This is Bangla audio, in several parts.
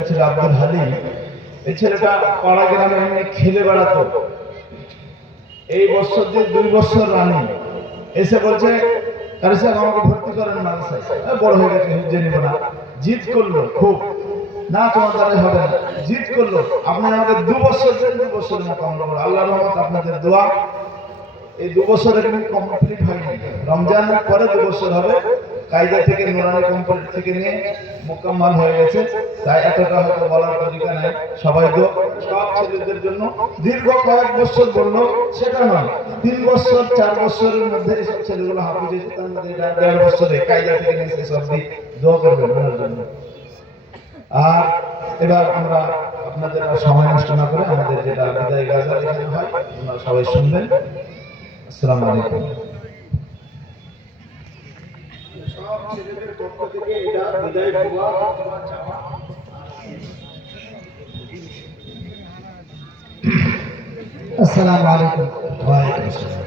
ছিল আব্দুল হালিম। এই ছেলেটা পাড়া গ্রামে এমনি খেলে বেড়াতো। এই বছর দিয়ে 2 বছর রানিং এসে বলছে কারি সাহেব আমাকে ভর্তি করেন মাদ্রাসায়। বড় হয়ে গেছে হুজে নিব না। জিদ করলো খুব, না তোমার দ্বারাই হবে না। জিদ করলো আপনি আমাকে 2 বছর দেন, 2 বছর মোকামলা করো। আল্লাহর রহমত আপনাদের দোয়া এই 2 বছরে কিন্তু কমপ্লিট হয়নি। রমজানের পরে 2 বছর হবে। কায়দা থেকে নুরানি কমপ্লিট থেকে নিয়ে মোকাম্মল হয়ে গেছে। তাই এতটা হয়তো বলার তরিকা নাই। সবাই তো সব ছেলেদের জন্য দীর্ঘ কয়েক বছর বললো সেটা নয়, 3 বছর 4 বছরের মধ্যে সব ছেলেগুলো হাফিজ হয়েছে। তার মধ্যে এটা 1.5 বছরে কায়দা থেকে নিয়ে সব দিক দোয়া করবেন ওনার জন্য। আর এবার আমরা আপনাদের সময় নষ্ট না করে আমাদের যেটা বিদায় গাজাল এখানে হয় আপনারা সবাই শুনবেন। আসসালামু আলাইকুম। সব ছেলেদের পক্ষ থেকে এটা বিদায় দোয়া চাওয়া। আসসালামু আলাইকুম। ওয়া আলাইকুম আসসালাম।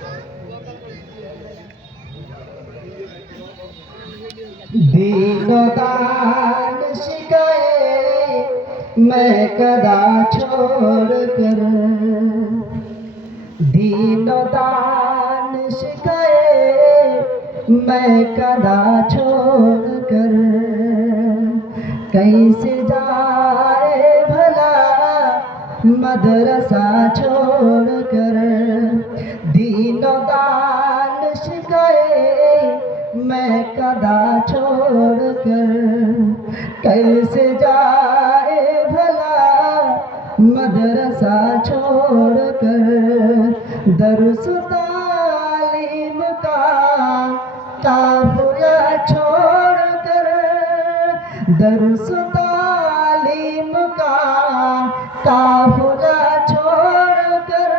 दीनदान शिकाए मैं कदा छोड़ कर, दीनदान शिकाए मैं कदा छोड़ कर, कैसे जाए भला मदरसा छोड़ कर, दीनदान शिकाए मैं कदा छोड़ कर, कैसे जाए भला मदरसा छोड़ कर, दरुस तालीम का काफिला छोड़ कर, दरुस तालीम का काफिला छोड़ कर,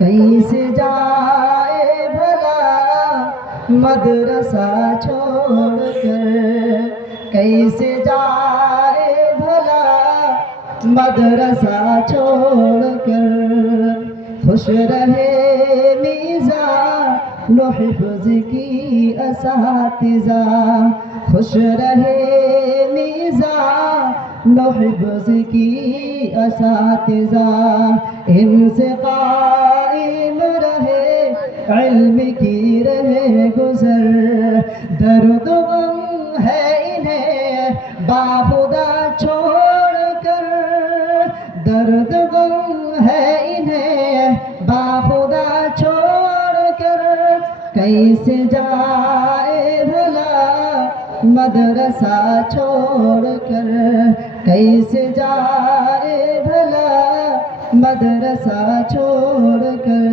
कैसे जाए भला मदरसा छोड़ कर, कैसे जाए भला मदरसा छोड़ कर, खुश रहे मीज़ान हिफ्ज़ की असातिज़ा, खुश रहे मीज़ान हिफ्ज़ की असातिज़ा, इनसे कायम रहे इल्म की रहे गुज़र, दर्द गम है इन्हें बाखुदा छोड़ कर, दर्द गम है इन्हें बाखुदा छोड़ कर, कैसे जाए भला मदरसा छोड़ कर, कैसे जाए भला मदरसा छोड़ कर।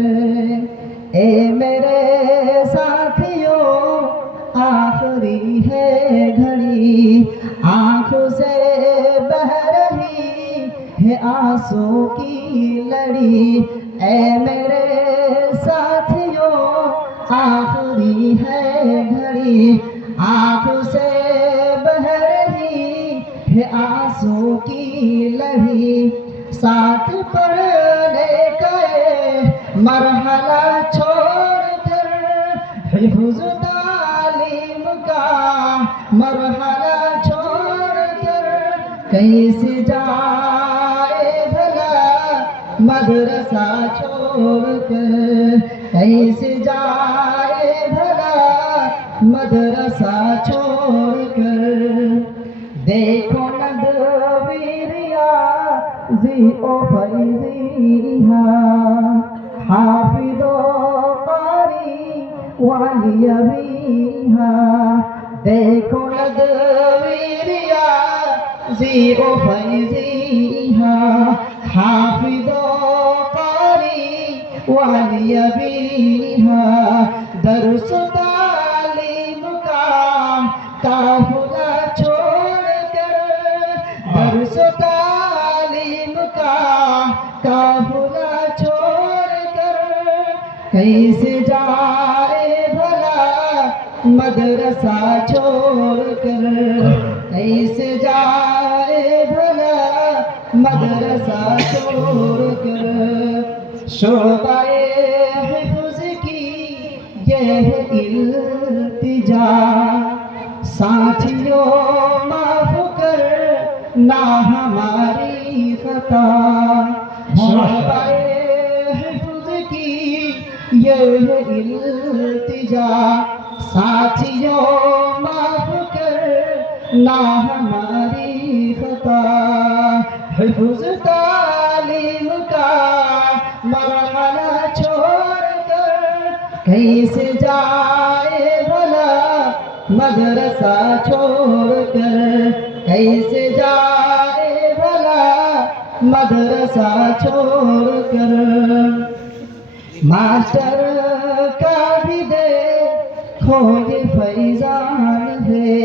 ए मेरे साथियों आखिरी है घड़ी, आंखों से बह रही है आंसू की लड़ी, ए मेरे साथियों आखिरी है घड़ी, आंखों से बह रही है आंसू की लड़ी, साथ पढ़ने का मरहला छोड़ कर, हिफ्ज़ तालीम का मरहला छोड़ कर, कैसे जाए भला मदरसा छोड़ कर, कैसे जाए भला मदरसा छोड़ कर। देखो नदवीरिया जी ओ फैज़िहा हाफिज़ो कारी वालिया बिहा, देखो नदवीरिया जी ओ फैज़िहा हाफिज़ो कारी वालिया बिहा, दरुस तालीम का काफिला छोड़ कर, दरुस तालीम का काफिला छोड़ कर, कैसे जाए भला मदरसा छोड़ कर, कैसे जाए भला मदरसा छोड़ कर। शोबाए हिफ्ज़ की यह इल्तिजा साथियों माफ कर ना हमारी खता हमारे हिफ्ज़ की ये इल्तिजा साथियों माफ कर ना हमारी खता हिफ्ज़ तालीम का मरहला छोड़कर कैसे जाए भला मदरसा छोड़कर कैसे जाए भला मदरसा छोड़कर मास्टर का भी देखो ये फैजान है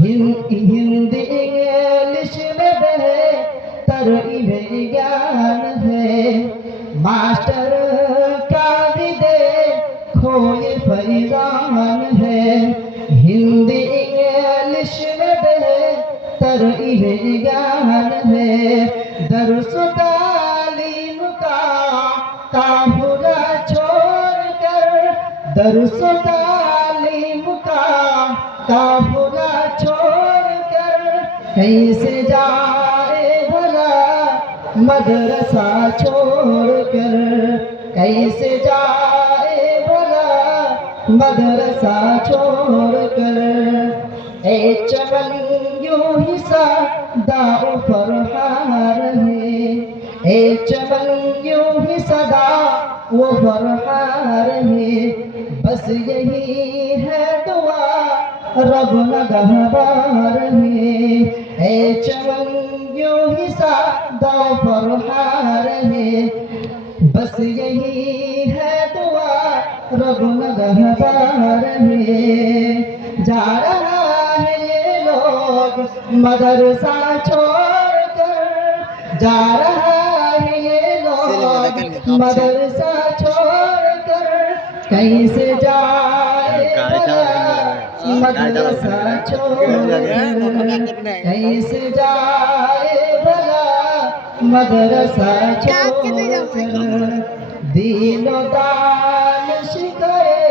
हिंदी इंग्लिश में बेहतर ज्ञान है मास्टर का भी देखो ये फैजान है हिंदी इंग्लिश में बेहतर ज्ञान है दर्स तालीम का काफिला छोड़कर दर्स तालीम का काफिला छोड़कर कैसे जाए भला मदरसा छोड़कर कैसे जाए भला मदरसा छोड़कर ए चमन यूं ही सदा फरहार है ए चमन यूं ही सदा वो फरहार है बस यही है दुआ रब नगहबार है ए चमन यूं ही सदा फरहार है बस यही है दुआ रब नगहबार है जा रहा है ये लोग मदरसा छोड़कर जा रहा है ये लोग मदरसा छोड़कर कैसे जाए भला मदरसा छोड़कर कैसे जाए भला मदरसा छोड़कर दीनो दानिश करे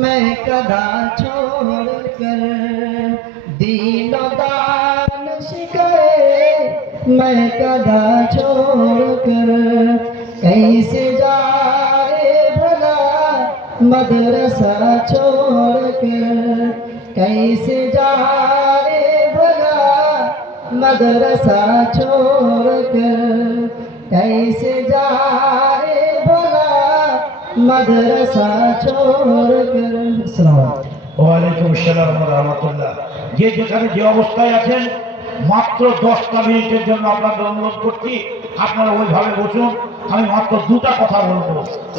मैं कदा छोड़कर दीनो दानिश करे मैं कदा छोड़कर कैसे जाए भला मदरसा छोड़कर कैसे जाए भला मदरसा छोड़कर कैसे जाए भला मदरसा छोड़कर ওয়ালাইকুম আসসালাম ওয়া রাহমাতুল্লাহ। যে যেখানে যে অবস্থায় আছেন মাত্র 10টা মিনিটের জন্য আপনাদের অনুরোধ করছি আপনারা ওইভাবে বসুন। আমি মাত্র দুটা কথা বলবো,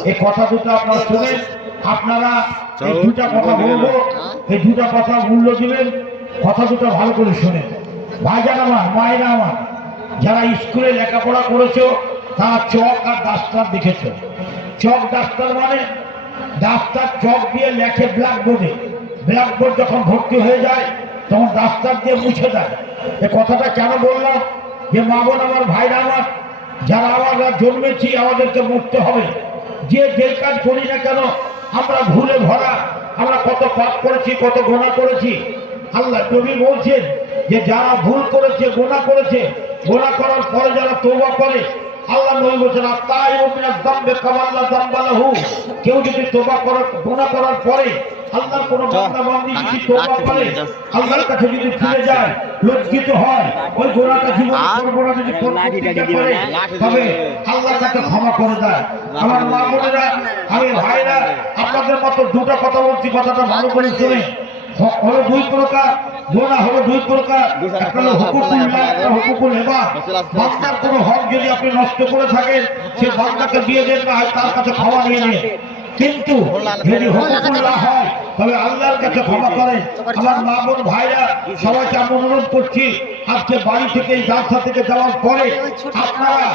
এই কথা দুটো আপনারা শুনেন। আপনারা এই দুটা কথা বলবো, এই দুটা কথা মূল্য দিবেন, কথা দুটো ভালো করে শুনেন। ভাইজান আমার, মায়েরা আমার, যারা স্কুলে লেখাপড়া করেছো তারা চক আর ডাস্টার দেখেছো। চক ডাস্টার মানে ডাস্টার চক দিয়ে লেখে ব্ল্যাকবোর্ডে, ব্ল্যাকবোর্ড যখন ভর্তি হয়ে যায় তখন ডাস্টার দিয়ে মুছে দেয়। এ কথাটা কেন বললাম? যে মা বোন আমার, ভাইরা আমার, যারা আমরা জন্মেছি আমাদেরকে মরতে হবে। যে যেই কাজ করি না কেন আমরা ভুলে ভরা, আমরা কত পাপ করেছি, কত গোনা করেছি। আল্লাহ নবী বলছেন যে যারা ভুল করেছে, গোনা করেছে, গোনা করার পরে যারা তওবা করে, আল্লাহ নবী বলেছেন আত্তাইবু মিনাজ যামবি কামাল্লা যামবালাহু, কেউ যদি তওবা করার, গোনা করার পরে আল্লাহর কোনো বান্দা বান্দি যদি তওবা করে, আল্লাহর কাছে যদি ফিরে যায়, লজ্জিত হয়, ওই গোনাটা জীবনে করব না যদি প্রতিজ্ঞা করে, তবে আল্লাহর কাছে ক্ষমা করে দেয়। আমার মা বোনেরা, আমি ভাইরা, আপনাদের মতো দুটো কথা বলছি, কথাটা ভালো করে শুনে। হলো দুই প্রকার গোনা, হলো দুই প্রকার। একটা হলো হুকুকুল্লাহ, একটা হুকুকুল ইবাদ। বান্দার কোনো হক যদি আপনি নষ্ট করে থাকেন, সে বান্দাকে দিয়ে দেন না, তার কাছে ক্ষমা নিয়ে নিন। কিন্তু যদি হুকুকুল্লাহ হয় তবে আল্লাহর কাছে ক্ষমা করেন। আমার মা বোন ভাইরা, সবাইকে আমি অনুরোধ করছি, আজকে বাড়ি থেকে, জালসা থেকে যাওয়ার পরে আপনারা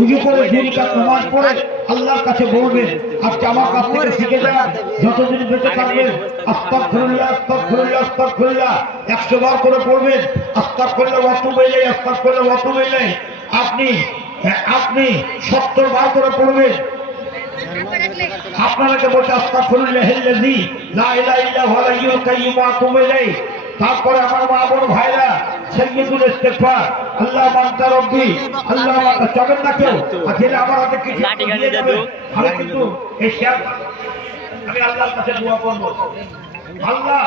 উজু করে দুই-রাকাত নামাজ পড়ে আল্লাহর কাছে বলবেন, আজকে আমার কাছ থেকে শিখে যান, যতদিন বেঁচে থাকবেন আস্তাগফিরুল্লাহ আস্তাগফিরুল্লাহ আস্তাগফিরুল্লাহ 100 বার করে পড়বেন। আস্তাগফিরুল্লাহ ওয়া আতুবু ইলাইহি, আস্তাগফিরুল্লাহ ওয়া আতুবু ইলাইহি। আপনি 70 বার করে পড়বেন। আপনাকে বলতে আস্তাগফিরুল্লাহিল্লাযী লা ইলাহা ইল্লা হুয়াল হাইয়ুল কাইয়্যুম ওয়া আতুবু ইলাইহি। তারপরে আমার মা বোন ভাইরা, সৈয়দুল ইস্তিগফার আল্লাহুম্মা আনতা রাব্বি আল্লাহুম্মা আনতা চবেন না কেউ আজকে আমার হাতে কিছু দিয়ে যাবে আমি কিন্তু এই শেয়ার আমি আল্লাহর কাছে দোয়া করব আল্লাহ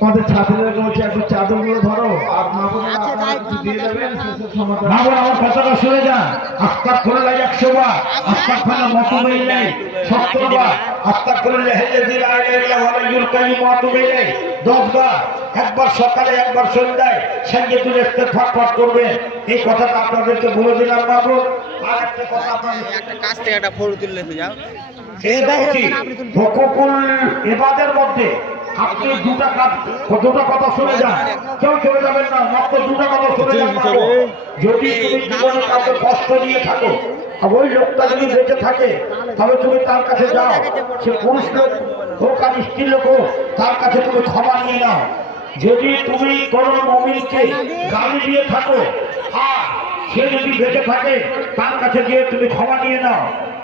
আমাদের ছাত্রীরা বলছে একটু চাদরগুলো ধরো আর মা বোনেরা আপনারা একটু দিয়ে দেবেন শেষের সমাধান। মা বোন আমার কথাটা শুনে যান আস্তাগফিরুল্লাহ 100 বার আস্তাগফিরুল্লাহ ওয়াতুবু ইলাইহি 70 বার আস্তাগফিরুল্লাহ আল্লাযী লা ইলাহা ইল্লা হুয়াল হাইয়ুল কাইয়্যুম ওয়াতুবু ইলাইহি 10 বার একবার সকালে একবার সন্ধ্যায় সৈয়দুল ইস্তিগফার পাঠ করবেন এই কথাটা আপনাদেরকে বলে দিলাম মা বোন আর একটা কথা আপনাদের একটা কাছ থেকে একটা ফটো তুললে তো যাও হুকুকুল ইবাদের মধ্যে আপনি দুটা কথা শুনে যান কেউ চলে যাবেন না মাত্র দুটা কথা শুনে যান বাবু। যদি তুমি জীবনে কাউকে কষ্ট দিয়ে থাকো আর ওই লোকটা যদি বেঁচে থাকে তবে তুমি তার কাছে যাও সে পুরুষ লোক হোক আর স্ত্রী লোক হোক তার কাছে তুমি ক্ষমা নিয়ে নাও। যদি তুমি কোনো মুমিনকে গালি দিয়ে থাকো আর সে যদি বেঁচে থাকে তার কাছে গিয়ে তুমি ক্ষমা নিয়ে নাও।